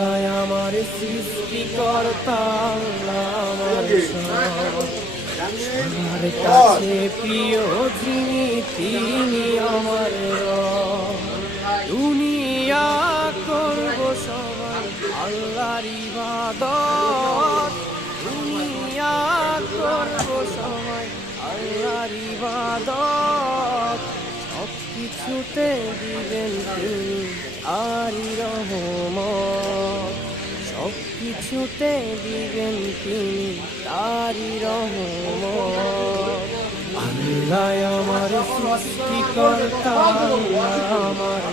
আল্লাহ আমার সৃষ্টিকর্তা, আল্লাহ আমার আমার কাছে প্রিয় যিনি, তিনি আমার রব। দুনিয়া করব সবাই আল্লাহর ইবাদত, দুনিয়া করব সবাই আল্লাহর ইবাদত। সব কিছুতে দিবেন তিনি আরি রহমত, সব কিছুতে দিবেন তিনি তারি রহমত। আল্লাহ আমার সৃষ্টিকর্তা, আল্লাহ আমার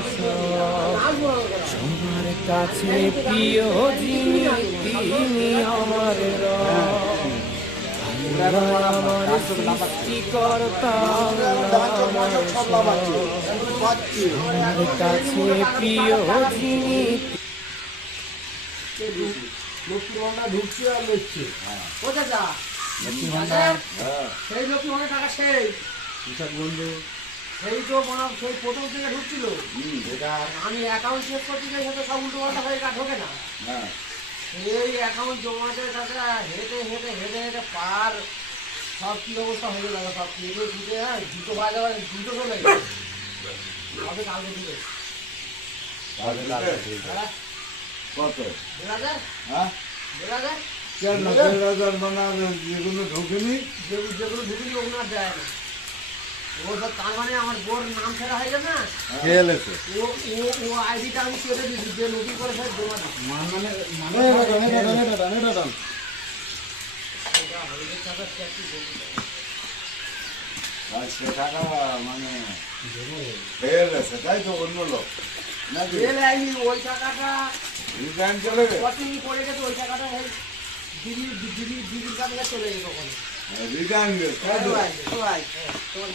সবার কাছে প্রিয় যিনি, তিনি আমার রব। আল্লাহ আমার সৃষ্টিকর্তা, আল্লাহ আমার সবার কাছে প্রিয় যিনি। লক্ষ্মী ভান্ডার ঢুকছে আর লড়ছে। কোথায় যা? লক্ষ্মী ভান্ডার সেই লক্ষ্মী ভান্ডার টাকা সেই কৃষক বন্ধু সেই তো সেই প্রথম থেকে ঢুকছিল। এটা আমি অ্যাকাউন্ট চেক করতে গিয়ে সাথে সব উল্টো পাল্টা হয়ে কাজ ঢোকে না। হ্যাঁ এই অ্যাকাউন্ট জমাতে সাথে হেঁটে হেঁটে হেঁটে হেঁটে পার সব কি অবস্থা হয়ে গেল, সব কেটে ফুটে, হ্যাঁ দুটো বাজে দুটো চলে গেছে। হবে কালকে দিবে। হ্যাঁ কত 1000 হ্যাঁ 1000 কেন 1000 মানে যেগুলো ঢোকেনি যেগুলো ঢুকিনি ওগুলো আর দেয় না। ও সব তার মানে আমার বোর নাম ফেরা হয়ে যাবে না। খেয়াল আছে ও ও ও আইডিটা আমি কেটে দিচ্ছি, যে নতুন করে সব জমা দিচ্ছি। মানে সে টাকা মানে খেয়াল আছে তাই তো অন্য লোক নাকি জেলে আইনি ওই টাকাটা রিটার্ন চলে গেছে কটিনি পড়ে গেছে, ওই টাকাটা দিদির কাছে চলে গেছে ওখানে। রিটার্ন গেছে তাই তো সবাই তোমার